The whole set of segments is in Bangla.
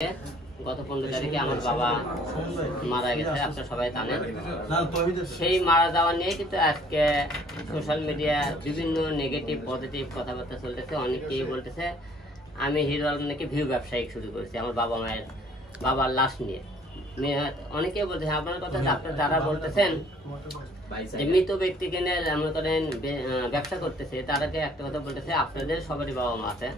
গত 15 তারিখে আমার বাবা মারা গেছে, আপনারা সবাই জানেন। সেই মারা যাওয়া নিয়ে কিন্তু আজকে সোশ্যাল মিডিয়া বিভিন্ন নেগেটিভ পজিটিভ কথাবার্তা চলতেছে। অনেকেই বলতেছে আমি হিরো আলম নাকি ভিউ ব্যবসায়িক শুরু করেছি আমার বাবার লাশ নিয়ে। অনেকেই বলতেছে আপনার কথা, আপনারা যারা বলতেছেন যে মৃত ব্যক্তিকে নিয়ে মনে করেন ব্যবসা করতেছে, তারাকে একটা কথা বলতেছে আপনাদের সবারই বাবা মা আছে,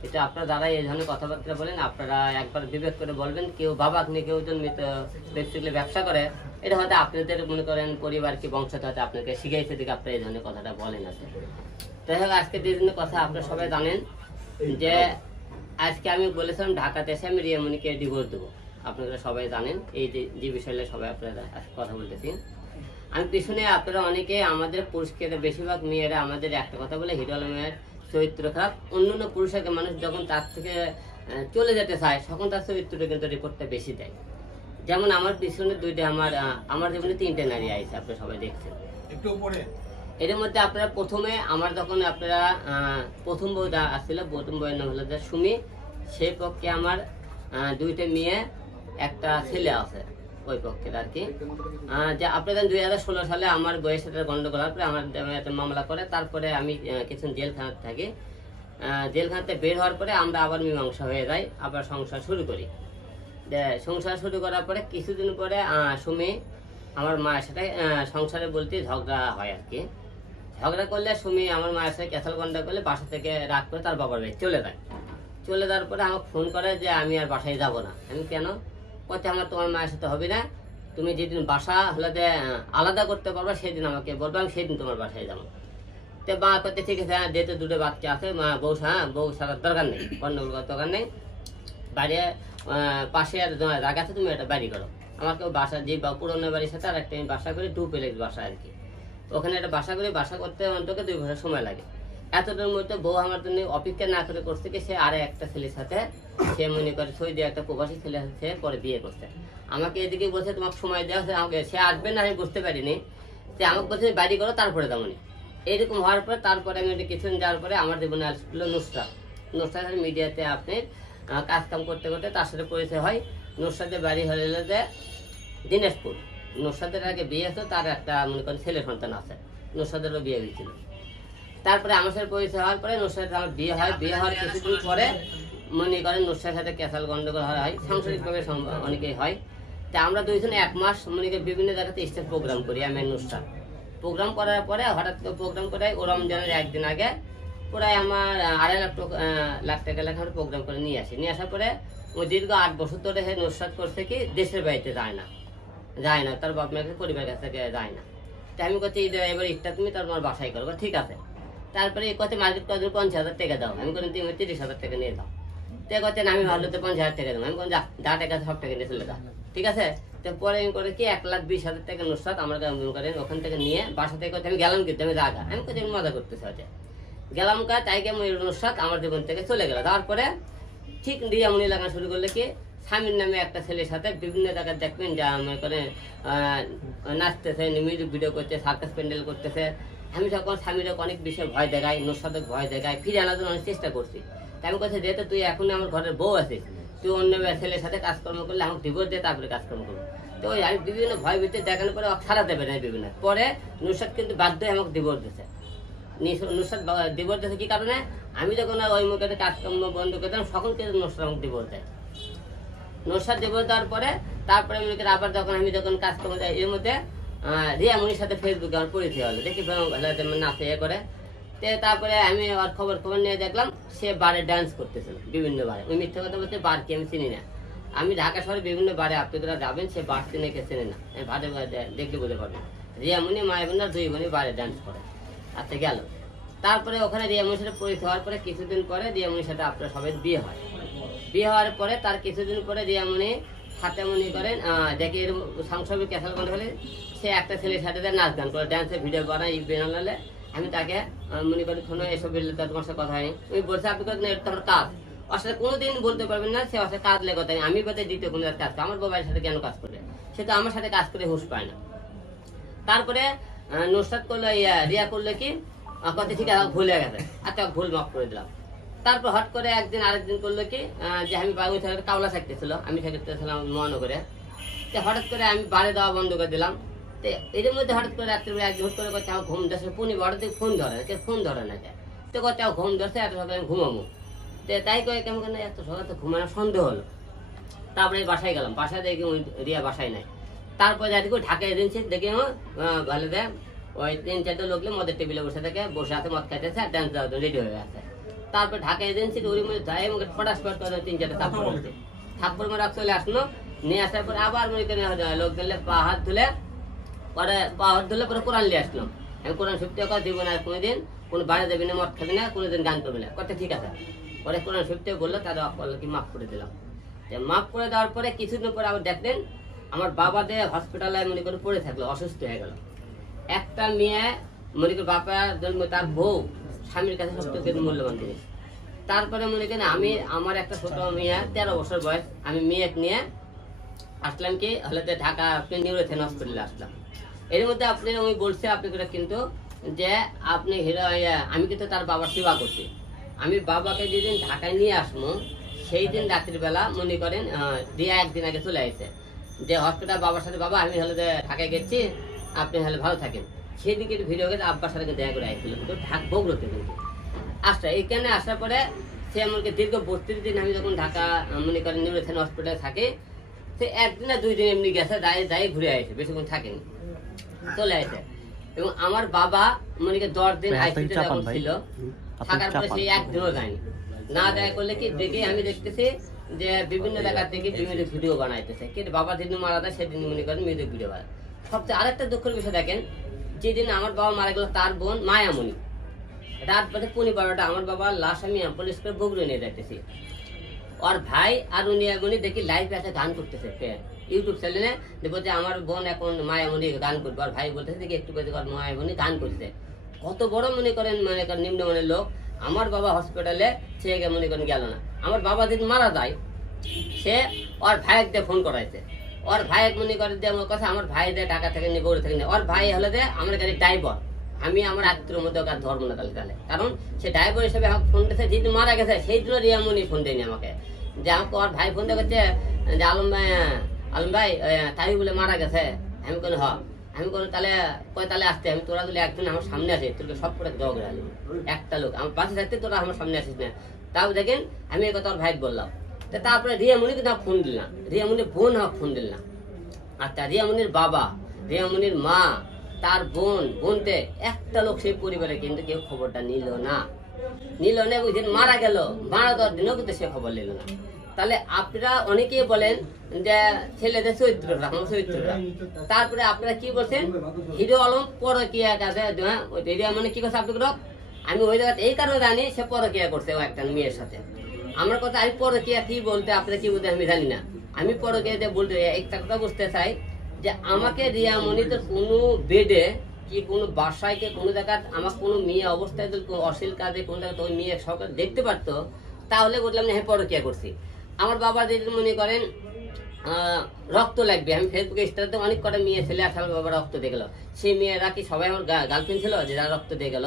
কিন্তু আপনারা যারা এই ধরনের কথাবার্তা বলেন আপনারা একবার বিবেক করে বলবেন। কেউ বাবা নিয়ে কেউ জন মৃত ব্যক্তিগুলো ব্যবসা করে, এটা হয়তো আপনাদের মনে করেন পরিবার কি বংশটা হয়তো আপনাকে শিখাইছে দিকে আপনারা এই ধরনের কথাটা বলেন আছে। তাই হোক, আজকে যে ধরনের কথা আপনারা সবাই জানেন যে আজকে আমি বলেছিলাম ঢাকাতে এসে আমি রিয়ামণিকে ডিভোর্স দেবো। আপনারা সবাই জানেন এই যে বিষয়ে সবাই আপনারা কথা বলতেছি। আমি পিছনে আপনারা অনেকে আমাদের পুরুষকে বেশিরভাগ মেয়েরা আমাদের একটা কথা বলে হিরো আলমের চরিত্র খারাপ। অন্যান্য পুরুষকে মানুষ যখন তার থেকে চলে যেতে চায় তখন তার চরিত্রটা কিন্তু রিপোর্টটা বেশি দেয়। যেমন আমার পিছনে দুইটা আমার জীবনে 3টে নারী আইছে, আপনারা সবাই দেখছেন। এর মধ্যে আপনারা প্রথমে আমার যখন আপনারা প্রথম বউ আসছিল, প্রথম বউয়ের নাম হলো যে সুমি, সেই পক্ষে আমার 2টে মেয়ে একটা ছেলে আছে ওই পক্ষের আর কি। যে আপনাদের 2016 সালে আমার বয়সের সাথে গন্ডগোল হওয়ার পরে আমার একটা মামলা করে, তারপরে আমি কিছু জেলখানাতে থাকি। জেলখানাতে বের হওয়ার পরে আমরা আবার মীমাংসা হয়ে যাই, আবার সংসার শুরু করি। সংসার শুরু করার পরে কিছুদিন পরে সুমি আমার মায়ের সাথে সংসারে বলতে ঝগড়া হয় আর কি। ঝগড়া করলে সুমি আমার মায়ের সাথে ক্যাসাল গন্ডা করলে বাসা থেকে রাগ করে তার বাবার বাড়ি চলে যায়। চলে যাওয়ার পরে আমাকে ফোন করে যে আমি আর বাসায় যাব না। আমি কেন? কত আমার তোমার মায়ের সাথে হবে না, তুমি যেদিন বাসা হলে আলাদা করতে পারবা সেদিন আমাকে বলবো, আমি সেদিন তোমার বাসায় যাবো। তো মা করতে ঠিক আছে, যেহেতু 2টো বাচ্চা আছে মা বউ সারার দরকার নেই, গন্ডগোল করার দরকার নেই, বাড়ি পাশে আর জায়গা আছে তুমি একটা বাড়ি করো। আমাকে বাসা যে পুরোনো বাড়ির সাথে আর একটা বাসা করে 2 প্লেক্স বাসা আর কি, ওখানে একটা বাসা করে বাসা করতে অন্তত 2 বছর সময় লাগে। এতটার মধ্যে বউ আমার জন্য অপেক্ষা না করে করছে কি, সে আরে একটা ছেলের সাথে সে মনে করে সই দিয়ে একটা প্রবাসী ছেলে সে পরে বিয়ে করছে। আমাকে এদিকে বলছে তোমাকে সময় দেওয়া হচ্ছে, আমাকে সে আসবে না আমি বুঝতে পারিনি। সে আমাকে বলছে বাড়ি করো তারপরে তেমনই এইরকম হওয়ার পরে তারপরে আমি কিছুদিন যাওয়ার পরে আমার জীবনে আসলো নুসরাত মিডিয়াতে আপনি কাজ কাম করতে করতে তার সাথে পরিচয় হয়। নুসরাতের বাড়ি হলো যে দিনাজপুর। নুসরাতের আগে বিয়ে হতো, তার একটা মনে করেন ছেলে সন্তান আছে, নুসরাতেরও বিয়ে হয়েছিল। তারপরে আমার সাথে পরিচয় হওয়ার পরে নুসরাতের আমার বিয়ে হয়। বিয়ে হওয়ার কিছুদিন পরে মনে করেন নুসরাতের সাথে ক্যাসাল গন্ডগোল হয়, সাংসারিকভাবে অনেকেই হয়। তা আমরা 2জন 1 মাস মনে করি বিভিন্ন জায়গাতে স্টেজ প্রোগ্রাম করি। আমি নুসরাত প্রোগ্রাম করার পরে হঠাৎ করে প্রোগ্রাম করে ও রমজানের একদিন আগে প্রায় আমার 2.5 লাখ টাকা লেখা প্রোগ্রাম করে নিয়ে আসার পরে ও দীর্ঘ 8 বছর ধরে নুসরাত করছে কি দেশের বাড়িতে যায় না, তার বাপ মায়ের পরিবার কাছ থেকে যায় না। তাই আমি করছি এবার ইচ্ছা তুমি তোমার বাসায় করবো, ঠিক আছে। তারপরে কত মার্কেট কত 50,000 টাকা দাও, আমি কোনো তুমি 30,000 টাকা নিয়ে দাও। তো করছেন আমি ভালো তো 50,000 টাকা দাও, আমি কোন যা টাকা সব টাকা নিয়ে চলে যাও, ঠিক আছে। তো পরে আমি করে কি 1,20,000 টাকা নুসরাত আমার করেন ওখান থেকে নিয়ে বাসা থেকে আমি গেলাম, কিন্তু আমি জায়গা আমি কোথায় মজা করতেছি হচ্ছে গেলাম কা তাই নুসরাত আমার জীবন থেকে চলে গেল। তারপরে ঠিক রিয়ামণি লাগা শুরু করলে কি স্বামীর নামে একটা ছেলের সাথে বিভিন্ন জায়গায় দেখবেন যা মনে করে নাচতেছে, মিউজিক ভিডিও করতে, সার্কাস প্যান্ডেল করতেছে। আমি তখন স্বামীরা অনেক বিষয়ে ভয় দেখাই, নুসরাতকে ভয় দেখাই, ফিরে আনার জন্য অনেক চেষ্টা করছি। তাই আমি কথা যেহেতু তুই এখন আমার ঘরের বউ আছিস, তুই অন্য ছেলের সাথে কাজকর্ম করলে আমাকে ডিভোর্স দিয়ে তারপরে কাজকর্ম করবো। তো আমি বিভিন্ন ভয় ভিত্তি দেখানোর পরে ছাড়া দেবে না বিভিন্ন। পরে নুসরাত কিন্তু বাধ্য হয়ে আমাকে ডিভোর্স দিয়েছে। নুসরাত ডিভোর্স দিয়েছে কি কারণে, আমি যখন ওই মুখে কাজকর্ম বন্ধ করতাম তখন কিন্তু নুসরাত আমাকে ডিভোর্স দেয়। নুসরাত ডিভোর্স দেওয়ার পরে তারপরে আবার যখন কাজকর্ম যায় এর মধ্যে রিয়ামণির সাথে ফেসবুকে আমার পরিচয় হলো, দেখি নাচে ইয়ে করে। তারপরে আমি ওর খবর নিয়ে দেখলাম সে বারে ডান্স করতেছিল বিভিন্ন বারে। ওই মিথ্যা কথা বলতে বার কি আমি চিনি না। আমি ঢাকা শহরে বিভিন্ন বারে আপনারা যাবেন, সে বার চিনে কে চেনে না, বারে দেখলে বলে পারবেন। রিয়ামণি মায়ের বোন 2 বোনই বারে ডান্স করে। আচ্ছা গেল। তারপরে ওখানে রিয়ামণির সাথে পরিচয় হওয়ার পরে কিছুদিন পরে রিয়ামণির সাথে আপনারা সবাই বিয়ে হয়। বিয়ে হওয়ার পরে তার কিছুদিন পরে রিয়ামণি হাতে মনে করেন দেখে এরকম সংসারে ক্যাসাল করে ফেলে, সে একটা ছেলের সাথে নাচ গান করে, ডান্সের ভিডিও বানায় বানালে। আমি তাকে মনে করি কোনো এসব তোমার সাথে কথা হয়নি, তুমি বলছে আপনি কথা এটা আমার কাজ, ওর সাথে কোনোদিন বলতে পারবেন না সে ওর সাথে কাজ লেগে কথা নেই। আমি বোধহয় দ্বিতীয় কোনো কাজ আমার বাবার সাথে কেন কাজ করবে, সে তো আমার সাথে কাজ করে হুঁশ পায় না। তারপরে নুসরাত করলো রিয়া করলো কি কথা ঠিক আছে ভুলে গেছে, আচ্ছা ভুল মাফ করে দিলাম। তারপর হট করে একদিন আরেকদিন করলো কি যে আমি বাবু কাওলা থাকতেছিল, আমি থাকতেছিলাম মহানগরে। তো হঠাৎ করে আমি বাড়ি দেওয়া বন্ধ করে দিলাম। তো এর মধ্যে হঠাৎ করে রাত্রিবেলা এক হুট করে করছে আমার ঘুম ধরছে, পুনি বড় থেকে ফোন ধরে না, ফোন ধরে না। তো করছে আমার ঘুম ধরছে, এত সকালে আমি ঘুমাবো। তো তাই করে কেমন কেন এত সকালে তো ঘুমানোর সন্দেহ হলো। তারপরে বাসায় গেলাম, বাসায় দেখি রিয়া বাসায় নাই। তারপরে যাই ঢাকা এজেন্সি দেখি আমার ভালো দেয় ওই 3-4টা লোক মদের টেবিলে বসে থাকে, বসে আছে মদ খাইতেছে আর ডান্স দেওয়ার রেডি হয়ে আছে। তারপর ঢাকা এজেন্সির ওর মধ্যে যাই আমাকে ফটাস ফট করে 3-4টা থাপ্পড় মারছে। থাপ্পড় মারা চলে আসলো, নিয়ে আসার পরে আবার মনে করে লোক দিলে পা হাত ধুলে পরে কোরআন নিয়ে আসলাম। আমি কোরআন সত্যি কথা দিব না কোনোদিন, কোনো বাড়ি যাবি না, মদ খাবি না, কোনোদিন গান করবি না, কথা ঠিক আছে। পরে কোরআন সত্যি বললো, তাদের কি মাফ করে দিলাম। মাফ করে দেওয়ার পরে কিছুদিন পরে আবার দেখলেন আমার বাবা দিয়ে হসপিটালে মনে করে পড়ে থাকলো, অসুস্থ হয়ে গেল। একটা মেয়ে মনে করি বাবা জন্ম, তার বউ স্বামীর কাছে সবথেকে মূল্যবান জিনিস। তারপরে মনে করেন আমি আমার একটা ছোট মেয়ে 13 বছর বয়স, আমি মেয়েকে নিয়ে আসলাম কি হলে ঢাকা নিউরোথেন হসপিটালে আসলাম। এর মধ্যে আপনি আমি বলছি আপনি কিন্তু যে আপনি হিরো, আমি কিন্তু তার বাবার সেবা করছি। আমি বাবাকে যেদিন ঢাকায় নিয়ে আসবো সেই দিন রাত্রিবেলা মনে করেন রিয়া একদিন আগে চলে আসছে যে হসপিটাল বাবার সাথে, বাবা আমি হলে ঢাকায় গেছি, আপনি হলে ভালো থাকেন। সেদিকে ভিডিও গেছে আব্বার সাথে দেখা করে আসছিল, কিন্তু বগুড়োতে কিন্তু আসছে। এইখানে আসার পরে সে আমাকে দীর্ঘ 32 দিন আমি যখন ঢাকা মনে করেন নিউরোথেন হসপিটালে থাকি, সে 1 দিন না 2 দিন এমনি গেছে, যাই ঘুরে আসে, বেশিক্ষণ থাকেনি, চলে আসে। এবং আমার বাবা মনে করেন 10 দিন আইসিইউতে ছিল, থাকার পরে সেই একদিনও যায়নি। না দেখা করলে কি দেখে আমি দেখতেছি যে বিভিন্ন জায়গা থেকে বিভিন্ন ভিডিও বানাইতেছে, কিন্তু বাবা যেদিন মারা যায় সেদিন মনে করেন মিউজিক ভিডিও বানায়। সবচেয়ে আরেকটা দুঃখের বিষয় দেখেন, যেদিন আমার বাবা মারা গেল তার বোন মায়ামণি, রাত বাজে 12:30 আমার বাবার লাশ আমি পুলিশ করে বগুড়ে নিয়ে যাইতেছি। ওর ভাই আর উনি দেখি লাইভে আছে গান করতেছে ইউটিউব চ্যানেলে, দেখবো যে আমার বোন এখন মায়ামণি গান করবে। আর ভাই বলতেছে দেখি একটু করে মায়ামণি গান করছে। কত বড় মনে করেন নিম্নমানের লোক। আমার বাবা হসপিটালে সে মনে করেন গেল না। আমার বাবা যেদিন মারা যায় সে ওর ভাইয়ের দিয়ে ফোন করাইছে। ওর ভাই মনে করে যে আমার কথা, আমার ভাই দিয়ে টাকা থেকে নিয়ে গৌড়ে থেকে নিয়ে, ওর ভাই হলে যে আমার গাড়ির ড্রাইভার, আমি আমার আত্মীয়র মধ্যে ওকে ধর্ম না তাহলে, কারণ সে ড্রাইভার হিসেবে আমাকে ফোন দিয়েছে। যেদিন মারা গেছে সেই দিনও রিয়ামণি ফোন দেয়নি আমাকে, যে আমাকে ওর ভাই ফোন দিয়ে করছে যে আলম ভাই তাই বলে মারা গেছে। আমি কোনো আমি কোনো তাহলে আসতে, আমি তোরা যদি একজন আমার সামনে আসে তোকে সব করে ঝগড়া আলি, একটা লোক আমার পাশে থাকতে তোরা আমার সামনে আসিস না। তাও দেখেন আমি এই কথা ওর ভাই বললাম। তারপরে রিয়ামণি কিন্তু ফোন দিল না, রিয়ামণির বোন আমাকে ফোন দিল না। আচ্ছা, রিয়ামণির বাবা, রিয়ামণির মা, তার বোনতে একটা লোক সেই পরিবারে কিন্তু কেউ খবরটা নিল না। ওই দিন মারা গেল, মারা দেওয়ার দিনও কিন্তু সে খবর নিল না। তাহলে আপনারা অনেকেই বলেন যে ছেলেদের চরিত্রটা, তারপরে আপনারা কি বলছেন হিরো আলম পরকিয়া কাজে, মানে কি করছে আপনি আমি ওই জায়গাতে এই কারণে জানি সে পরকিয়া করছে ও একটা মেয়ের সাথে। আমার কথা আমি পরকিয়া কি বলতে আপনারা কি বলতে আমি জানি না। আমি পরকিয়া বলতে একটা কথা বুঝতে চাই যে আমাকে রিয়ামণি তো কোনো বেডে কি কোনো বাসায় কে কোনো জায়গায় আমার কোনো মেয়ে অবস্থায় অশ্লীল কাজে কোনো জায়গায় ওই মেয়ে সরকার দেখতে পারতো, তাহলে বললাম না হ্যাঁ পরকিয়া করছি। আমার বাবা যদি মনে করেন রক্ত লাগবে, আমি ফেসবুকে স্টারতে অনেক কটা মেয়ে ছেলে আসে আমার বাবা রক্ত দিয়ে গেল, সেই মেয়েরা কি সবাই আমার গার্লফ্রেন্ড ছিল যে যারা রক্ত দিয়ে গেল?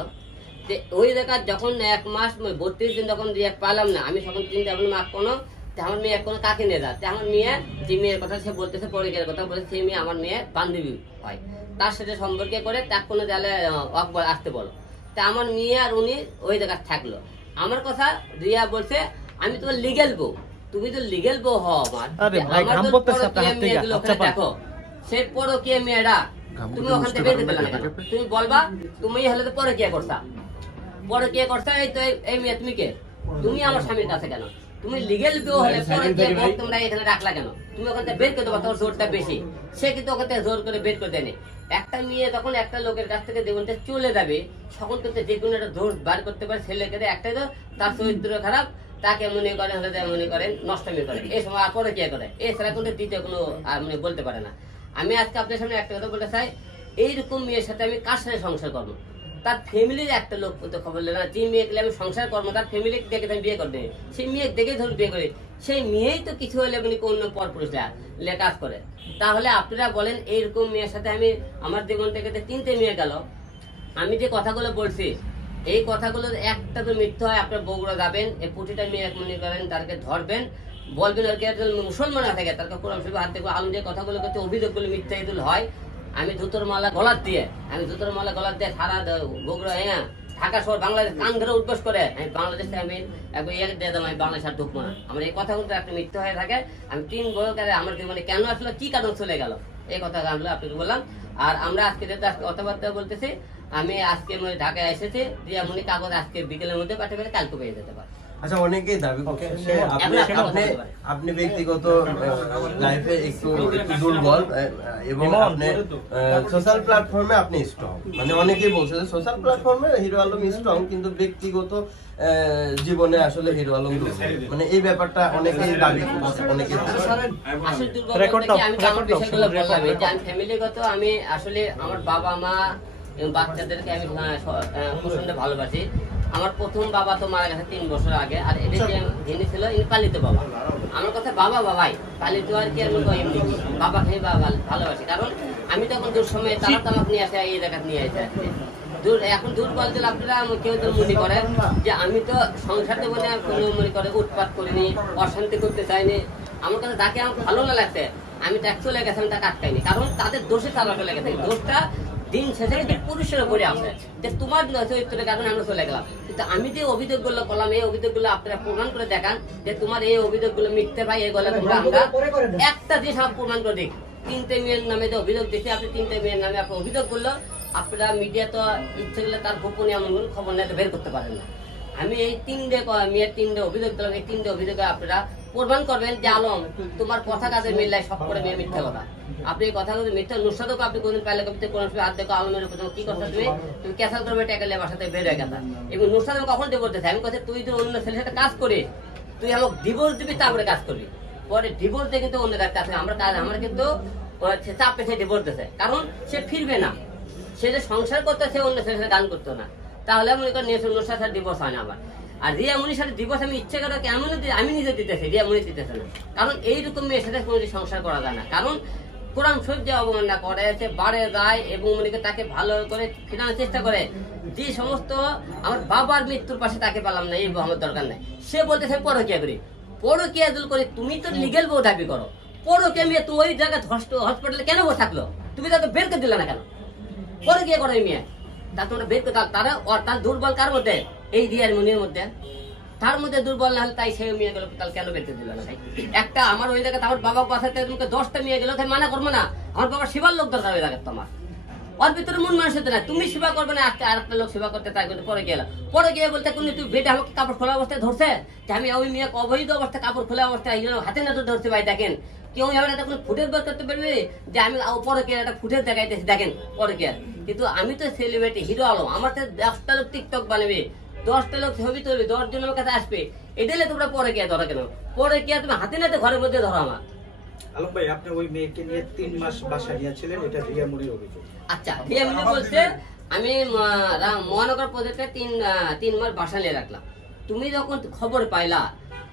ওই জায়গায় যখন 1 মাস 32 দিন যখন রিয়াক্ট পালাম না, আমি তখন চিন্তা ভাবলাম কোনো আমার মেয়ে কোনো কাকে নিয়ে যাচ্ছে। আমার মেয়ে যে মেয়ের কথা সে বলতেছে পরকিয়ার কথা বলে, সেই মেয়ে আমার মেয়ে বান্ধবী হয়, তার সাথে সম্পর্কে করে তার কোনো জালে আসতে বলো। তা আমার মেয়ে আর উনি ওই জায়গায় থাকলো। আমার কথা রিয়া বলছে আমি তোমার লিগেল বউ, তুমি তো লিগেল বউ হও আমার, দেখো সে পরকিয়া মেয়েরা তুমি ওখান থেকে বের করতে না, তুমি বলবা তুমি হলে তো পরকিয়া করছা, এই তো এই মেয়ে তুমি কে, তুমি আমার স্বামীর কাছে কেন, তুমি লিগেল বউ হলে পরকিয়া বউ তোমরা এখানে রাখলা কেন, তুমি ওখান থেকে বের করে দেবো, তোমার জোরটা বেশি। সে কিন্তু ওখান থেকে জোর করে বের করে দেয়নি। একটা মেয়ে যখন একটা লোকের কাছ থেকে জীবনটা চলে যাবে তখন কিন্তু যে কোনো একটা জোর বার করতে পারে ছেলেকে, একটাই তো তার চরিত্র খারাপ, তাকে মনে করে হলে মনে করেন নষ্টমী করে, এই সময় পরকিয়া করে, এছাড়া কিন্তু দ্বিতীয় কোনো মানে বলতে পারে না। আমি আজকে আপনার সামনে একটা কথা বলতে চাই, এইরকম মেয়ের সাথে আমি কার সাথে সংসার করবো? তার ফ্যামিলির একটা লোক তো খবর নেই না, যে মেয়ে গেলে আমি সংসার করবো তার ফ্যামিলি দেখে আমি বিয়ে করতে, সেই মেয়ে দেখে ধরুন বিয়ে করে, সেই মেয়েই তো কিছু হলে মানে অন্য পরপুরুষরা কাজ করে। তাহলে আপনারা বলেন এইরকম মেয়ের সাথে আমি আমার জীবন থেকে 3টে মেয়ে গেল, আমি যে কথাগুলো বলছি এই কথাগুলো একটা তো মিথ্যা হয়, আপনার বগুড়া যাবেন, এই প্রতিটা মেয়ে মনে করেন তাদেরকে ধরবেন, বলবেন আর কি মুসলমান থাকে তার কোরআন শরীফ হাত থেকে আলম যে কথাগুলো করতে অভিযোগগুলো মিথ্যা ইদুল হয়। আমি জুতোর মালা গলার দিয়ে সারা বগুড়া ঢাকা শহর বাংলাদেশ কান ধরে উদ্বোস করে আমি বাংলাদেশ আমি দিয়ে দেবো, আমি বাংলাদেশ আর ঢুকবো না। আমার এই কথাগুলো একটা মিথ্যা হয়ে থাকে। আমি 3 বছর আমার জীবনে কেন আসলে কি কারণ চলে গেল এই কথা জানলো আপনাকে বললাম। আর আমরা আজকে যেটা কথাবার্তা বলতেছি, আমি আজকে ঢাকায় এসেছি, রিয়ামণি কাগজ আজকে বিকেলের মধ্যে পাঠিয়ে পেলে কালকে পেয়ে যেতে পারে। আচ্ছা, অনেকেই দাবি করছে আপনি ব্যক্তিগত লাইফে একটু দুর্বল এবং আপনি সোশ্যাল প্ল্যাটফর্মে আপনি স্ট্রং, মানে অনেকেই বলছে যে সোশ্যাল প্ল্যাটফর্মে হিরো আলম স্ট্রং কিন্তু ব্যক্তিগত জীবনে আসলে হিরো আলম দুর্বল, মানে এই ব্যাপারটা অনেকেই দাবি করছে। অনেকেই ফ্যামিলিগত আমি আসলে আমার বাবা মা এবং বাচ্চাদেরকে আমি প্রচন্ড ভালোবাসি। আমার প্রথম বাবা তো মারা গেছে 3 বছর আগে, আর এটা যিনি ছিল ইনি পালিত বাবা। আমার কথা বাবা বাবাই পালিত আর কি, আমি এমনি বাবা খেয়ে বাবা ভালোবাসি। কারণ আমি তখন দূর সময় তারা তামাক নিয়ে আসে, এই জায়গা নিয়ে আসে দূর। এখন দূর বলতে আপনারা কেউ তো মনে করেন যে আমি তো সংসার জীবনে কোনো মনে করে উৎপাত করিনি, অশান্তি করতে চাইনি। আমার কাছে যাকে আমার ভালো না লাগছে আমি ট্যাক্স চলে গেছে, আমি তাকে আটকাইনি। কারণ তাদের দোষে তারা চলে গেছে, দোষটা দিন শেষে কিন্তু পুরুষের উপরে আসে যে তোমার চরিত্রের কারণে আমরা চলে গেলাম। কিন্তু আমি যে অভিযোগগুলো করলাম এই অভিযোগগুলো আপনারা প্রমাণ করে দেখান যে তোমার এই অভিযোগগুলো মিথ্যে ভাই, এগুলো তোমরা আমরা একটা জিনিস প্রমাণ করে দিই। 3টে মেয়ের নামে যে অভিযোগ দিচ্ছি, আপনি 3টে মেয়ের নামে আপনার অভিযোগ করলো, আপনারা মিডিয়া তো ইচ্ছে করলে তার গোপনীয় এমন খবর নিয়ে বের করতে পারেন না। আমি এই 3টে মেয়ের 3টে অভিযোগ দিলাম, এই 3টে অভিযোগে আপনারা প্রমাণ করবেন যে আলম তোমার কথা কাজে মিললে সব করে মেয়ে মিথ্যা কথা। আপনি এই কথাগুলো মিথ্যা নুসাদকে আপনি কোনদিন পাইলে কবিতে কোন হাত দেখো আলমের কি কথা তুমি ক্যাসাল করবে টাকালে বাসাতে বের হয়ে গেছা। এবং নুসাদ কখন ডিভোর্স দিতে আমি কথা তুই তো অন্য ছেলের সাথে কাজ করিস, তুই আমাকে ডিভোর্স দিবি তারপরে কাজ করবি। পরে ডিভোর্স দিয়ে কিন্তু অন্য একটা আছে আমরা কাজ আমার কিন্তু চাপ পেছে ডিভোর্স দিতে, কারণ সে ফিরবে না, সে যে সংসার করতো সে অন্য ছেলের সাথে গান করতো না। তাহলে মনে করেন নুসাদ সাথে ডিভোর্স হয় না। আবার আর রিয়ামণির সাথে ডিভোর্স আমি ইচ্ছে করে কেমন আমি নিজে দিতেছি, রিয়ামণি দিতেছে না। কারণ এইরকম মেয়ের সাথে কোনো সংসার করা যায় না। কারণ কোরআন শরীফ যে অবমাননা করে সে বাড়ে যায় এবং মনে তাকে ভালো করে ফেরানোর চেষ্টা করে। যে সমস্ত আমার বাবার মৃত্যুর পাশে তাকে পেলাম না, এই আমার দরকার নাই। সে বলতেছে পরকিয়া করি, পরকিয়া দুল করে তুমি তো লিগেল বউ দাবি করো, পরকিয়া মেয়ে তুমি ওই জায়গায় হসপিটালে কেন বসে থাকলো, তুমি তাকে বের করে দিলে না কেন? পরকিয়া করো এই মেয়ে, তা তোমরা বের করে তারা তার দুর্বল কার মধ্যে? এই রিয়ার মনির মধ্যে। তার মধ্যে দুর্বল না হলে তাই সে মেয়ে গেল, তাহলে কেন বের করে দিল না? একটা আমার ওই জায়গায় আমার বাবা বাসাতে তোমাকে 10টা মেয়ে গেল, তাই মানা করবো না? আমার বাবার সেবার লোক দরকার ওই জায়গায় তোমার, ওর ভিতরে মন মানুষ হতে না। তুমি সেবা করবে না, আজকে আর একটা লোক সেবা করতে তাই করতে পরে গেল। পরে গিয়ে বলতে কোন তুই বেটে আমাকে কাপড় খোলা অবস্থায় ধরছে, যে আমি ওই মেয়ে অবৈধ অবস্থায় কাপড় খোলা অবস্থায় হাতে না তো ধরছে। ভাই দেখেন কেউ একটা কোনো ফুটেজ বের করতে পারবে যে আমি পরে কে একটা ফুটেজ দেখাইতেছি, দেখেন পরে কে। কিন্তু আমি তো সেলিব্রিটি হিরো আলম, আমার তো 10টা লোক টিকটক বানাবে, 10টা লোক ছবি তুলবে, 10 জন আমার কাছে আসবে, এটালে তোমরা পরে কে ধরো কেন? পরে কে তুমি হাতে নাতে ঘরের মধ্যে ধরো আমার। আলম ভাই, আপনি ওই মেয়েকে নিয়ে 3 মাস বাসায় নিয়েছিলেন, এটা রিয়ামণির অভিযোগ। আচ্ছা, রিয়ামণি বলছে আমি মহানগর প্রজেক্টে 3 মাস বাসা নিয়ে রাখলাম। তুমি যখন খবর পাইলা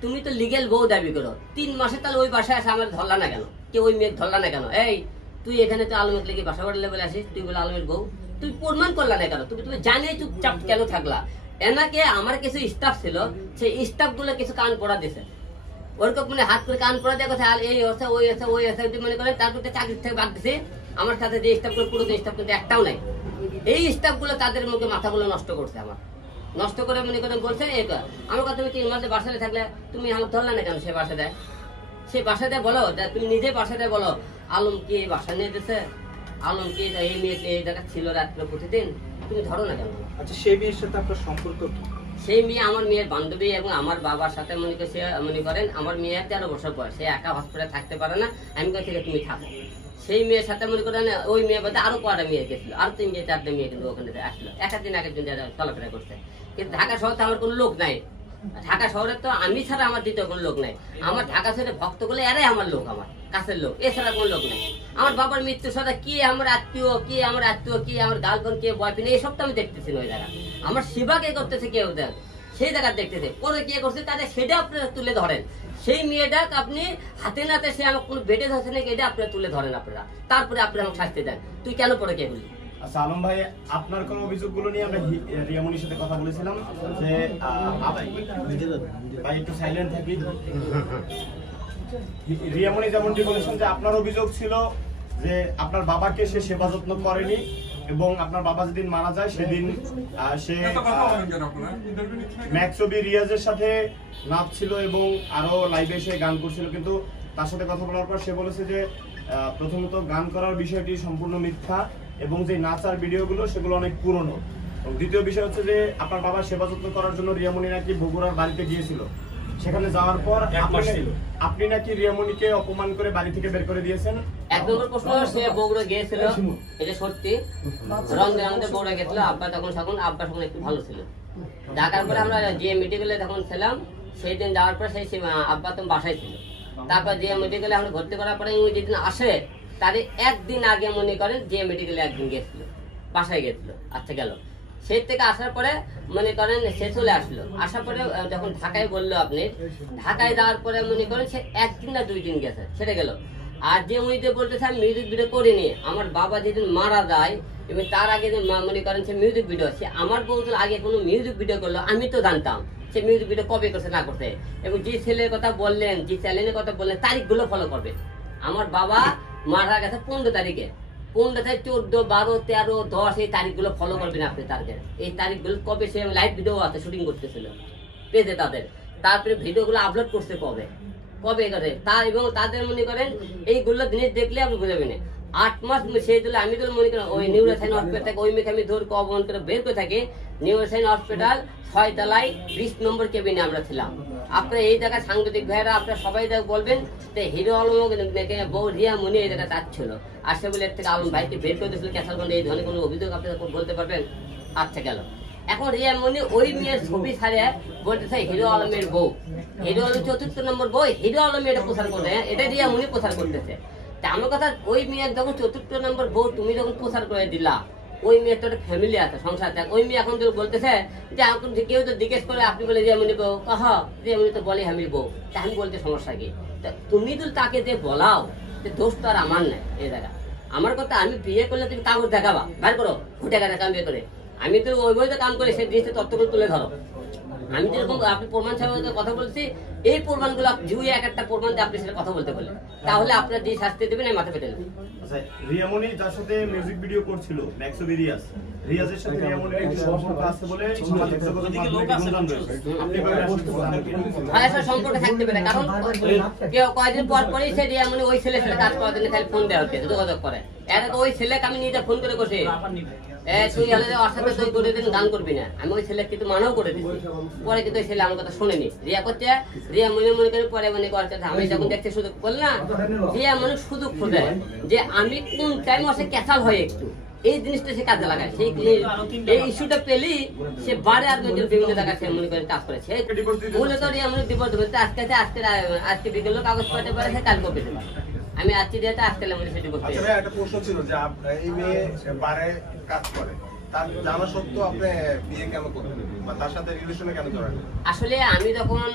তুমি তো লিগেল বউ দাবি করো, 3 মাসে তাহলে ওই বাসায় আসে আমার ধরলা না কেন? কেউ ওই মেয়ে ধরলা না কেন? এই তুই এখানে তো আলমের লেগে বাসা বাড়ি লেভেলে আসিস, তুই বলে আলমের বউ, তুই প্রমাণ করলা না কেন? তুমি জানিয়ে চুপচাপ কেন থাকলা? এনাকে আমার কিছু স্টাফ ছিল, সেই স্টাফ গুলো কিছু কান পড়া দিছে, ওরকম মানে হাত করে কান পড়া দেওয়া কথা এই হচ্ছে ওই আছে ওই আছে মনে করেন। তারপর চাকরি থেকে বাদ দিছে। আমার সাথে যে স্টাফ গুলো পুরো স্টাফ কিন্তু একটাও নাই। এই স্টাফ গুলো তাদের মুখে মাথাগুলো নষ্ট করছে, আমার নষ্ট করে মনে করেন বলছে আমার কথা তুমি 3 মাসে বাসায় থাকলে তুমি আমার ধরলা না কেন? সে বাসা দেয়, সেই বাসা দেয় বলো, তুমি নিজে বাসা দেয় বলো আলম কি বাসা নিয়ে দিছে, আলম কি এই মেয়ে এই জায়গা ছিল রাত্রে প্রতিদিন, তুমি ধরো না কেন? আচ্ছা, সেই মেয়ের সাথে আপনার সম্পর্ক কি? সেই মেয়ে আমার মেয়ের বান্ধবী এবং আমার বাবার সাথে মনে করেন আমার মেয়ে 13 বছর বয়স, সে একা হসপিটালে থাকতে পারে না। আমি কাছ থেকে তুমি থাকো। সেই মেয়ের সাথে মনে করেন ওই মেয়ে বলতে আরো কটা মেয়ে গেছিল, আর 3-4টা মেয়ে কিন্তু ওখানে আসলো, এক একদিন চলাফেরা করছে। কিন্তু ঢাকা শহরে আমার কোনো লোক নাই, ঢাকা শহরে তো আমি ছাড়া আমার দ্বিতীয় কোনো লোক নাই। আমার ঢাকা শহরে ভক্তগুলো এরাই আমার লোক, আমার কাছের লোক, এছাড়া কোনো লোক নাই। আমার বাবার মৃত্যুর সাথে কি আমার আত্মীয়, কি আমার আত্মীয়, কি আমার গার্লফ্রেন্ড, কি বয়ফ্রেন্ড, এইসব তো আমি দেখতেছি না। ওই জায়গা আমার সেবা কে করতেছে কেউ দেন, সেই জায়গা দেখতেছে। পরে কে করছে তাদের সেটা আপনারা তুলে ধরেন। সেই মেয়েটাকে আপনি হাতে নাতে সে আমার কোনো বেটে ধরছে নাকি এটা আপনারা তুলে ধরেন আপনারা, তারপরে আপনারা আমাকে শাস্তি দেন। তুই কেন পরে কে বললি? আচ্ছা আলম ভাই, আপনার কোন অভিযোগগুলো নিয়ে আমরা রিয়ামনির সাথে কথা বলেছিলাম যে ভাই একটু সাইলেন্ট থাকি। রিয়ামনি যেমনটি বলেছেন যে আপনার অভিযোগ ছিল যে আপনার বাবাকে সে সেবা যত্ন করেনি এবং আপনার বাবা যেদিন মারা যায় সেদিন সে ম্যাক্সবি রিয়াজের সাথে নাচছিল এবং আরো লাইভে এসে গান করছিল, কিন্তু তার সাথে কথা বলার পর সে বলেছে যে প্রথমত গান করার বিষয়টি সম্পূর্ণ মিথ্যা এবং যে নাচার ভিডিওগুলো সেগুলো অনেক পুরনো। দ্বিতীয় বিষয় হচ্ছে যে আপনার বাবা সেবা যত্ন করার জন্য রিয়ামনি নাকি বগুড়ার বাড়িতে গিয়েছিল, সেখানে যাওয়ার পর আপনি নাকি রিয়ামনিকে অপমান করে বাড়ি থেকে বের করে দিয়েছেন। এক নম্বর প্রশ্ন, সে বগুড়া গিয়েছিল, এটা সত্যি। রমজান আমাদের বগুড়া গেছিল, আব্বা তখন একটু ভালো ছিল। ঢাকার পরে আমরা যে মেডিকেলে তখন ছিলাম, সেই দিন যাওয়ার পরে সেই আব্বা তো বাসায় ছিল। তারপর যে মেডিকেলে আমরা ভর্তি করার পরে ওই যেদিন আসে তার একদিন আগে মনে করেন যে মেডিকেলে একদিন গেছিল, বাসায় গেছিল। আচ্ছা গেল, সেই থেকে আসার পরে মনে করেন সে চলে আসলো। আসার পরে যখন ঢাকায় বললো আপনি, ঢাকায় যাওয়ার পরে মনে করেন সে একদিন না 2 দিন গেছে, সেটা গেল। আর যে উনিতে বলতেছে আমি মিউজিক ভিডিও করিনি, আমার বাবা যেদিন মারা যায় এবং তার আগে মনে করেন সে মিউজিক ভিডিও, সে আমার বউদের আগে কোনো মিউজিক ভিডিও করলো আমি তো জানতাম সে মিউজিক ভিডিও কবে করছে না করতে। এবং যে ছেলের কথা বললেন, যে চ্যানেলের কথা বললেন, তারিখগুলো ফলো করবে। আমার বাবা মারা গেছে 15 তারিখে, 15 তারিখ 14, 12, 13, 10 এই তারিখগুলো ফলো করবেন আপনি। তারিখের এই তারিখগুলো কবে সে লাইভ ভিডিও আছে, শুটিং করতেছিল পেজে তাদের, তারপরে ভিডিওগুলো আপলোড করছে কবে করে তার, এবং তাদের মনে করেন এইগুলো জিনিস দেখলে আপনি বুঝাবেন। 8 মাস সেই দিলে আমি তো মনে করেন ওই নিউরোসাইন হসপিটাল থেকে ওই মেয়েকে আমি ধরে অবমান করে বের করে থাকি। নিউরোসাইন হসপিটাল 6 তলায় 20 নম্বর কেবিনে আমরা ছিলাম। আপনার এই জায়গায় সাংবাদিক ভাইরা আপনারা সবাই বলবেন যে হিরো আলম বউ রিয়ামনি এই জায়গায় যাচ্ছিল, আর সে বলে এর থেকে আলম ভাইকে বের করে দিয়েছিল ক্যাসালগঞ্জে, এই ধরনের কোনো অভিযোগ আপনারা বলতে পারবেন? আচ্ছা গেল, এখন রিয়ামনি ওই মেয়ের ছবি ছাড়িয়ে বলতেছে হিরো আলমের বউ, হিরো আলম 4র্থ নম্বর বউ, হিরো আলম এটা প্রচার করতে, এটা রিয়ামনি প্রচার করতেছে। তা আমার কথা, ওই মেয়ের যখন 4র্থ নম্বর বউ তুমি যখন প্রচার করে দিলা, ওই মেয়ের তো একটা ফ্যামিলি আছে, সংসার আছে। ওই মেয়ে এখন বলতেছে যে কেউ তো জিজ্ঞেস করে আপনি বলে রিয়ামনি বউ, রিয়ামনি তো বলে আমি বউ, তা আমি বলতে সমস্যা কি? তুমি তো তাকে যে বলাও, দোষ তো আর আমার নাই এই জায়গা। আমার কথা, আমি বিয়ে করলে তুমি কাগজ দেখাবা, বার করো ঘুটে টাকা কাম বিয়ে করে, আমি তো ওই বইতে কাম করে সে দিয়েছে তত্ত্বগুলো তুলে ধরো। আমি যেরকম আপনি প্রমাণ সাহেবের কথা বলছি, এই প্রমাণগুলো জুয়ে এক একটা প্রমাণ দিয়ে আপনি সেটা কথা বলতে বললেন, তাহলে আপনার যে শাস্তি দেবেন আমি মাথা পেতে নেব। আচ্ছা, রিয়ামনি যার সাথে মিউজিক ভিডিও করছিল ম্যাক্সবি রিয়াজের সাথে রিয়ামনির একটি সম্পর্ক আছে বলে সামাজিক যোগাযোগ মাধ্যমে গুঞ্জন রয়েছে। আপনি সম্পর্ক থাকতে পারে, কারণ কেউ কয়েকদিন পর পরই সে রিয়ামনি ওই ছেলের সাথে কাজ করার জন্য খালি ফোন দেওয়া হচ্ছে, যোগাযোগ করে। এর তো ওই ছেলেকে আমি নিজে ফোন করে বসে তুই হলে ওর সাথে তুই করে দিন গান করবি না, আমি ওই ছেলে কিন্তু মানাও করে দিচ্ছি। পরে কিন্তু ওই ছেলে আমার কথা শুনেনি, রিয়া করছে, রিয়া মনে করে পরে মনে করছে। আমি যখন দেখতে সুযোগ বল না, রিয়া মনে সুযোগ খোঁজে যে আমি কোন টাইম আসে ক্যাসাল হয় একটু, এই জিনিসটা সে কাজে লাগায়। সেই এই ইস্যুটা পেলেই সে বারে আর বিভিন্ন জায়গায় সে মনে করে কাজ করেছে। মূলত রিয়া মনে বিপদ হচ্ছে, আজকে বিকেল কাগজ পাঠাতে পারে, সে কাল করতে পারে। আমি আজকে দিয়ে আজকে সেটি করতে। একটা প্রশ্ন ছিল যে এই মেয়ে বারে কাজ করে, তার জানা সত্ত্বেও আপনি বিয়ে কেন করতেন বা তার সাথে রিলেশনে কেন জড়ালেন? আসলে আমি যখন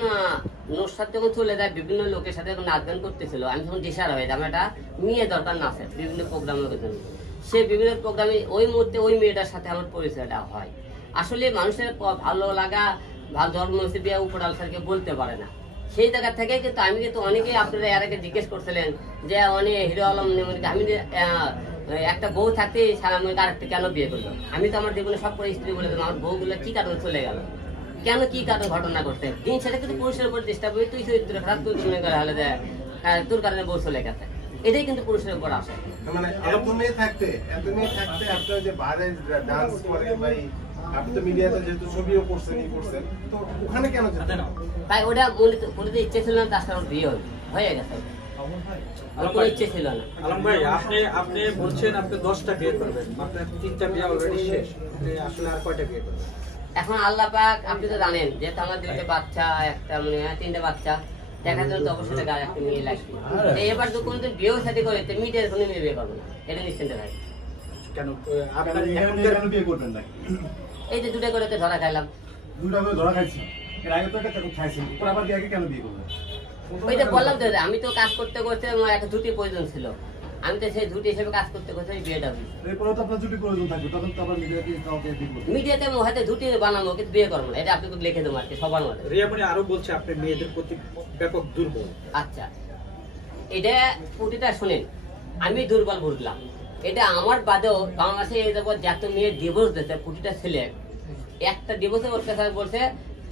নুসরাত যখন চলে যায় বিভিন্ন লোকের সাথে নাচ গান করতেছিল, আমি যখন দিশার হয়ে যাই, একটা মেয়ে দরকার নাচে বিভিন্ন প্রোগ্রামের জন্য, সে বিভিন্ন প্রোগ্রামে ওই মুহূর্তে ওই মেয়েটার সাথে আমার পরিচয়টা হয়। আসলে মানুষের ভালো লাগা, ভালো ধর্ম দিয়ে উপর আলসারকে বলতে পারে না, সেই জায়গা থেকে কিন্তু আমি কিন্তু অনেকেই আপনারা এর আগে জিজ্ঞেস করছিলেন যে অনেক হিরো আলম আমি একটা বউ থাকতে আরেকটা কেন বিয়ে করলো। আমি তো আমার জীবনে সব করে স্ত্রী বলে দিলাম, আমার বউগুলো কি কারণে চলে গেল, কেন কি কারণে ঘটনা করতে দিন, সেটা কিন্তু পুরুষের উপর চেষ্টা করি, তুই চরিত্র খারাপ, তুই শুনে করে হলে তোর কারণে বউ চলে গেছে, এটাই কিন্তু পুরুষের উপর আসে। মানে এত মেয়ে থাকতে আপনার যে বাইরে ডান্স করে ভাই, আপনি তো মিডিয়াতে যেহেতু ছবিও করছেন তো ওখানে কেন যেতেন? তাই ওটা বলতে ইচ্ছে ছিল না, তার সাথে বিয়ে হয়ে গেছে, ইচ্ছে ছিল না। আলম ভাই, আপনি বলছেন আপনি 10টা বিয়ে করবেন, আপনার 3টা বিয়ে অলরেডি শেষ, আপনি আসলে আর কয়টা বিয়ে করবেন? এখন আল্লাহ পাক আপনি তো জানেন যেহেতু আমার 2টা বাচ্চা, একটা মানে 3টা বাচ্চা দেখার জন্য তো অবশ্যই গায়ে একটা মেয়ে লাগবে। এবার তো কোনদিন বিয়েও সাথে করে মিটের কোনো মেয়ে বিয়ে করবো না, এটা নিশ্চিন্ত ভাই। কেন আপনার বিয়ে করবেন না? এই যে 2টা করে তো ধরা খাইলাম, 2টা করে ধরা খাইছি, এর আগে তো একটা খাইছি, পরে আবার আগে কেন বিয়ে করবেন? ওইটা বললাম তো, আমি তো কাজ করতে করতে আমার একটা জুতির প্রয়োজন ছিল, আমি তো সেই ঝুটি হিসেবে কাজ করতে করতে বিয়েটা হয়েছে। এরপরে তো আপনার জুটি প্রয়োজন থাকবে, তখন তো আবার মিডিয়াতে কাউকে দিব। মিডিয়াতে হয়তো ঝুটি বানাবো কিন্তু বিয়ে করবো না, এটা আপনাকে লিখে দেবো আর কি সবার মধ্যে। রিয়ামণি আরো বলছে আপনি মেয়েদের প্রতি ব্যাপক দুর্বল। আচ্ছা, এটা প্রতিটা শুনেন, আমি দুর্বল বুঝলাম, এটা আমার বাদেও বাংলাদেশে এই যাবো যত মেয়ে ডিভোর্স দিতে প্রতিটা ছেলে একটা ডিভোর্সে ওর কথা বলছে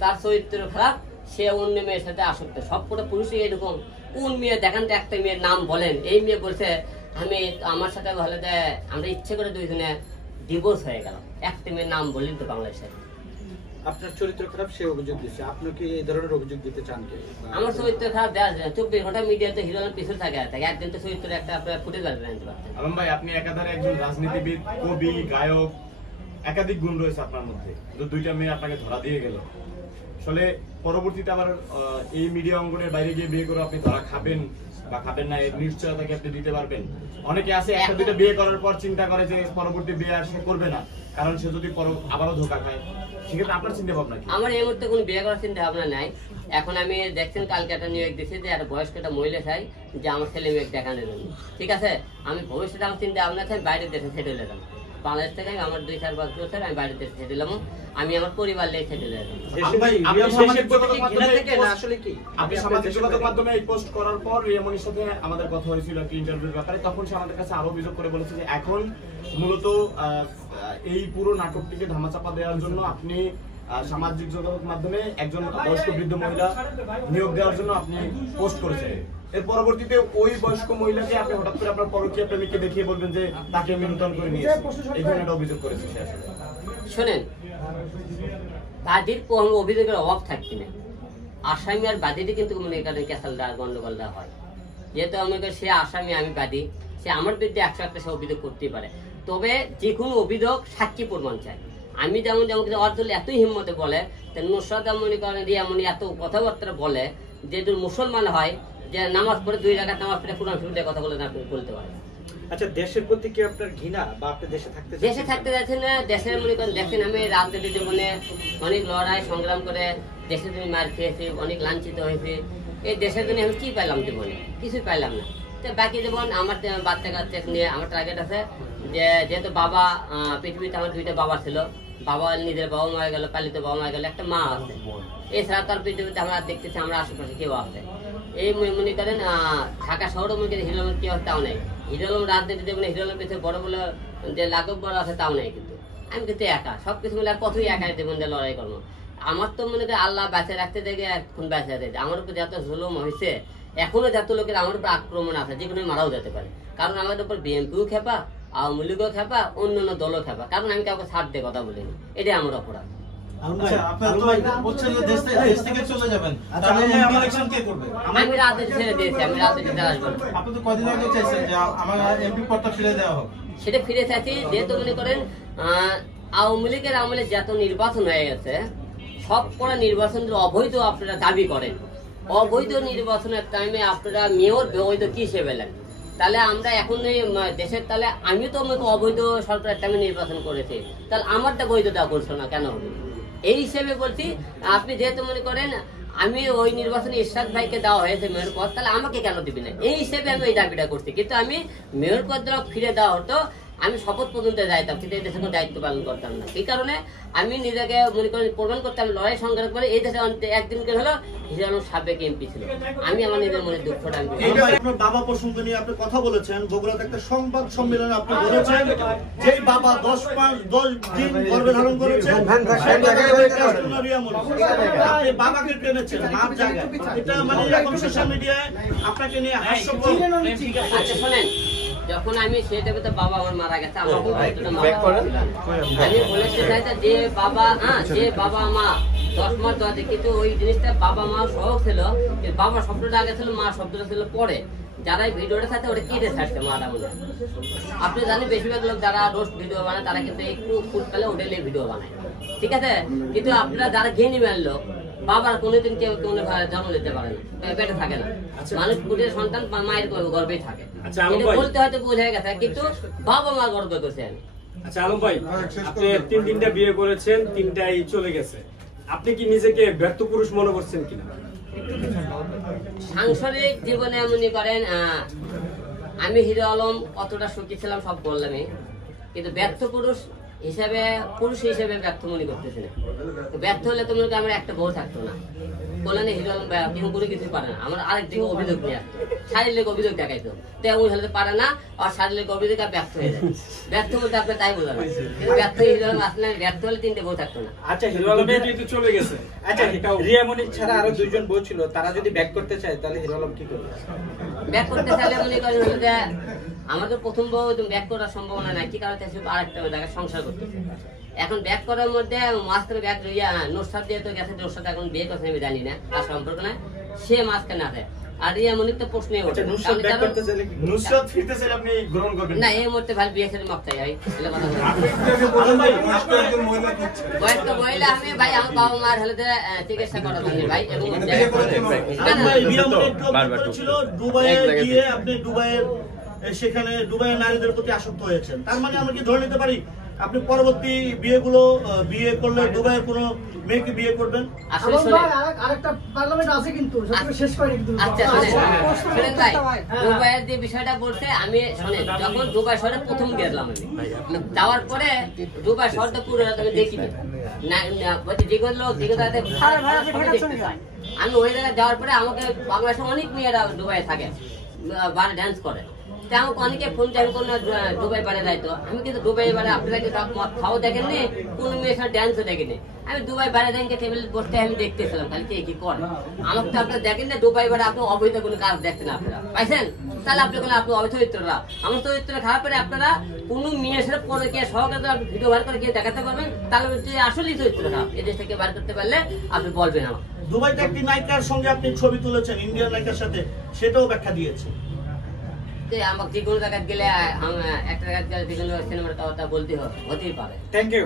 তার চরিত্র খারাপ, সে অন্য মেয়ের সাথে আসক্ত। সবকটা পুরুষই এরকম। কোন মেয়ে দেখান তো একটা মেয়ের নাম বলেন, এই মেয়ে বলছে আমি আমার সাথে ভালো দেয়, আমরা ইচ্ছে করে দুইজনে ডিভোর্স হয়ে গেল, একটা মেয়ের নাম বললেন তো বাংলাদেশে। আপনার চরিত্র খারাপ সে অভিযোগ দিচ্ছে, আপনি কি এই ধরনের অভিযোগ দিতে চান কি? আমার চরিত্র খারাপ দেওয়া যায় 24 ঘন্টা মিডিয়াতে হিরো পিছনে থাকে, একদিন তো চরিত্র একটা আপনার ফুটে যাবে। আলম ভাই, আপনি একাধারে একজন রাজনীতিবিদ, কবি, গায়ক, একাধিক গুণ রয়েছে আপনার মধ্যে, তো দুইটা মেয়ে আপনাকে ধরা দিয়ে গেল। আসলে পরবর্তীতে আবার এই মিডিয়া অঙ্গনের বাইরে গিয়ে বিয়ে করে আপনি ধরা খাবেন বা খাবেন না, এর নিশ্চয়তা কি আপনি দিতে পারবেন? অনেকে আছে একটা দুইটা বিয়ে করার পর চিন্তা করে যে পরবর্তী বিয়ে আর সে করবে না, কারণ সে যদি আবারও ধোকা খায়। সেক্ষেত্রে আপনার চিন্তা ভাবনা কি? আমার এই মুহূর্তে কোনো বিয়ে করার চিন্তা ভাবনা নাই। এখন আমি দেখছেন কালকে একটা নিয়োগ দিচ্ছি যে একটা বয়স্ক একটা মহিলা চাই যে আমার ছেলে মেয়ে দেখানোর জন্য, ঠিক আছে। আমি ভবিষ্যতে আমার চিন্তা ভাবনা চাই বাইরের দেশে সেটেল হলাম, বাংলাদেশ থেকে আমার 2-4 বছর আমি বাইরের দেশে সেটেল হলাম, আমি আমার পরিবার নিয়ে সেটেল হলাম। আপনি সামাজিক যোগাযোগ মাধ্যমে এই পোস্ট করার পর রিয়ামণির সাথে আমাদের কথা হয়েছিল একটা ইন্টারভিউর ব্যাপারে, তখন সে আমাদের কাছে আরো অভিযোগ করে বলেছে যে এখন মূলত এই পুরো নাটকটিকে ধামাচাপা দেওয়ার জন্য আপনি সামাজিক যোগাযোগ মাধ্যমে একজন বয়স্ক বৃদ্ধ মহিলা নিয়োগ দেওয়ার জন্য আপনি পোস্ট করেছেন। এর পরবর্তীতে ওই বয়স্ক মহিলাকে আপনি হঠাৎ করে আপনার পরকীয়া প্রেমিককে দেখিয়ে বলবেন যে তাকে আমি নূতন করে নিয়েছি, এই ধরনের একটা অভিযোগ করেছে সে। আসলে শোনেন, বাদীর অভিযোগের অভাব থাকতে নেই, আসামি আর বাদীরই কিন্তু মনে করেন ক্যাসালটা গন্ডগোলটা হয়। যেহেতু আমাকে সে আসামি, আমি বাদী, সে আমার বিরুদ্ধে 100 সে অভিযোগ করতেই পারে, তবে যে কোনো অভিযোগ সাক্ষী প্রমাণ চাই। আমি যেমন অর্থ এতই হিম্মতে বলে, নুসরাত মনে করেন রিয়ামণি এত কথাবার্তা বলে, যেহেতু মুসলমান হয় যে নামাজ পড়ে 2 রাকাত নামাজ পড়ে কোরআন শরীফের কথা বলে আপনি বলতে পারেন। আচ্ছা, দেশের প্রতি কি আপনার ঘৃণা বা আপনি দেশে থাকতে যাচ্ছেন না? দেশের মনে করেন দেখেন, আমি রাজনীতি জীবনে অনেক লড়াই সংগ্রাম করে দেশের জন্য মার খেয়েছি, অনেক লাঞ্ছিত হয়েছি। এই দেশের জন্য আমি কি পাইলাম জীবনে? কিছুই পাইলাম না। তো বাকি জীবন আমার বাচ্চা কাচ্চা নিয়ে আমার টার্গেট আছে যে যেহেতু বাবা পৃথিবীতে আমার 2টা বাবা ছিল, বাবা নিজের বাবা মা গেল, পালিত বাবা মা গেল, একটা মা আছে, এছাড়া তার পৃথিবীতে আমরা দেখতেছি আমরা আশেপাশে কেউ আছে। এই মনে করেন ঢাকা শহরে মনে করেন হিরো আলম কেউ তাও নেই। হিরো আলম রাজনীতি জীবনে হিরো আলম পেছনে বড় বলে যে লাঘব বড় আছে তাও নেই, কিন্তু আমি কিন্তু একা, সবকিছু মিলে আর কতই একা জীবন দিয়ে লড়াই করবো। আমার তো মনে করি আল্লাহ বেঁচে রাখতে দেখে এখন বেঁচে দিয়েছে। আমার উপর যত জুলুম হয়েছে, এখনো যত লোকের আমার উপর আক্রমণ আছে, যে কোনো মারাও যেতে পারে, কারণ আমাদের উপর বিএনপিও খেপা, আওয়ামী লীগও খেপা, অন্যান্য দলও খেপা, কারণ আমি কাউকে ছাড় দিয়ে কথা বলিনি, এটাই আমার অপরাধ। আমি রাজনীতি ছেড়ে দিয়েছি, আমি রাজনীতিতে আসবো না। সেটা ফিরে চাইছি, যেহেতু মনে করেন আওয়ামী লীগের আমলে যত নির্বাচন হয়ে গেছে, সব করা নির্বাচন অবৈধ আপনারা দাবি করেন। অবৈধ নির্বাচনের টাইমে আপনারা মেয়র বৈধ কি হিসেবে নেন? তাহলে আমরা এখন দেশের, তাহলে আমি তো অবৈধ সরকারের টাইমে নির্বাচন করেছি, তাহলে আমারটা বৈধতা করছো না কেন হবে? এই হিসেবে বলছি, আপনি যেহেতু মনে করেন আমি ওই নির্বাচনে ইরশাদ ভাইকে দেওয়া হয়েছে মেয়র পদ, তাহলে আমাকে কেন দিবি না? এই হিসেবে আমি এই দাবিটা করছি, কিন্তু আমি মেয়র পদটা ফিরে দেওয়া হতো, আমি শপথ পর্যন্ত যাইতাম, কিন্তু এই দেশে কোনো দায়িত্ব পালন করতাম না। এই কারণে আমি নিজেকে মনে করেন প্রমাণ করতাম, লড়াই সংগ্রাম করে এই দেশে একদিন হলো হিরো আলম সাবেক এমপি ছিল। আমি আমার নিজের মনে দুঃখটা আপনার বাবা প্রসঙ্গ নিয়ে আপনি কথা বলেছেন, বগুড়াতে একটা সংবাদ সম্মেলনে আপনি বলেছেন যে বাবা 10 দিন গর্ভে ধারণ করেছেন, এই বাবাকে টেনেছেন মাপ জায়গায়, এটা মানে এরকম সোশ্যাল মিডিয়ায় আপনাকে নিয়ে হাস্যকর। আচ্ছা শোনেন, যখন আমি সেটা বাবা আমার মারা গেছে, আমার আমি বলেছি যে বাবা যে বাবা মা 10 মাস ধরে, কিন্তু ওই জিনিসটা বাবা মা সহ ছিল, বাবা শব্দটা আগে ছিল, মা শব্দটা ছিল পরে। যারা এই ভিডিওটার সাথে ওটা কেটে থাকছে মারা বলে, আপনি জানেন বেশিরভাগ লোক যারা রোস্ট ভিডিও বানায় তারা কিন্তু একটু ফুট পেলে ওটাই ভিডিও বানায়, ঠিক আছে। কিন্তু আপনারা যারা ঘেনি মারলো, বাবার কোনোদিন কেউ কোনো জন্ম দিতে পারে না, পেটে থাকে না, মানুষ পুটের সন্তান মায়ের গর্বেই থাকে, বলতে হয়তো বোঝা গেছে, কিন্তু বাবা মা গর্ব করছে। আমি আচ্ছা আলম ভাই, আপনি 3টা বিয়ে করেছেন, 3টাই চলে গেছে, আপনি কি নিজেকে ব্যর্থ পুরুষ মনে করছেন কিনা? সাংসারিক জীবনে মনে করেন আমি হিরো আলম কতটা সুখী ছিলাম সব বললামই, কিন্তু ব্যর্থ পুরুষ হিসাবে ব্যর্থ মনে করতেছি না। ব্যর্থ হলে তো মনে করি আমার একটা বউ থাকতো না, বললেন হিরো আলম কিন্তু কোনো কিছু পারে না, আমার আরেক দিকে অভিযোগ নিয়ে আসতো, শারীরিক অভিযোগ দেখাইতো, তেমন হলে পারে না, আর শারীরিক অভিযোগ ব্যর্থ হয়ে যায়। ব্যর্থ বলতে আপনি তাই বোঝাবেন, কিন্তু ব্যর্থ হিরো আলম আসলে ব্যর্থ হলে 3টে বউ থাকতো না। আচ্ছা হিরো আলমের চলে গেছে। আচ্ছা রিয়া মনি ছাড়া আরো 2 জন বউ ছিল, তারা যদি ব্যাক করতে চায় তাহলে হিরো আলম কি করবে? ব্যাক করতে চাইলে মনে করেন হলো যে আমার তো প্রথম বউ ব্যাক করার সম্ভাবনা নাই, কি কারণে আরেকটা জায়গায় সংসার করতেছে। এখন ব্যাক করার মধ্যে মাঝখানে ব্যাক নোসাদ দিয়ে তো গেছে, নোসাদ এখন বিয়ে করছে আমি জানি না, তার সম্পর্ক না, সে মাঝখানে আছে। আর রিয়া মনির তো প্রশ্নই ওঠে নুসরাত ফিরতে চাইলে আপনি গ্রহণ করবেন না, এই মুহূর্তে ভাই বিয়ে ছেড়ে মাপ চাই ভাই, বয়স তো মহিলা আমি ভাই, আমার বাবা মার হলে চিকিৎসা করা ভাই, এবং দুবাইয়ে গিয়ে আপনি সেখানে দুবাইয়ের নারীদের প্রতি আসক্ত হয়েছেন, তার মানে আমরা কি ধরে নিতে পারি আপনি পরবর্তী বিয়ে করলে দুবাইয়ের কোনো মেয়েকে বিয়ে করবেন? আসলে আরেকটা পার্লামেন্ট আছে কিন্তু শেষ করে কিন্তু। আচ্ছা শুনেন ভাই, দুবাইয়ের যে বিষয়টা বলছে আমি শুনেন, যখন দুবাই শহরে প্রথম গেলাম আমি, যাওয়ার পরে দুবাই শহরটা পুরো আমি দেখিনি না, আমি ওই জায়গায় যাওয়ার পরে আমাকে বাংলাদেশে অনেক মেয়েরা দুবাই থাকে, বারে ডান্স করে, আমাকে অনেকে ফোন চাই কোন দুবাই বারে যাইতো, আমি কিন্তু দুবাই বারে আপনারা কি খাওয়া দেখেননি, কোন মেয়ের সাথে ড্যান্সও দেখিনি, আমি দুবাই বারে যাইকে টেবিল বসতে আমি দেখতেছিলাম খালি কে কি করে, আমাকে তো আপনারা দেখেন না দুবাই বারে আপনি অবৈধ কোনো কাজ দেখছেন আপনারা পাইছেন, তাহলে আপনি কোনো আপনি অচরিত্ররা, আমার চরিত্র খারাপ করে আপনারা কোনো মেয়ের সাথে পরে কে সহকারে আপনি ভিডিও বার করে গিয়ে দেখাতে পারবেন, তাহলে আসলেই চরিত্র খারাপ, এই দেশ থেকে বার করতে পারলে আপনি বলবেন আমার। দুবাইতে একটি নায়িকার সঙ্গে আপনি ছবি তুলেছেন ইন্ডিয়ান নায়িকার সাথে, সেটাও ব্যাখ্যা দিয়েছে। আমাকে যে কোনো জায়গায় গেলে একটা জায়গায় গেলে যে কোনো সিনেমার কথা বলতে হতেই পারে। Thank you.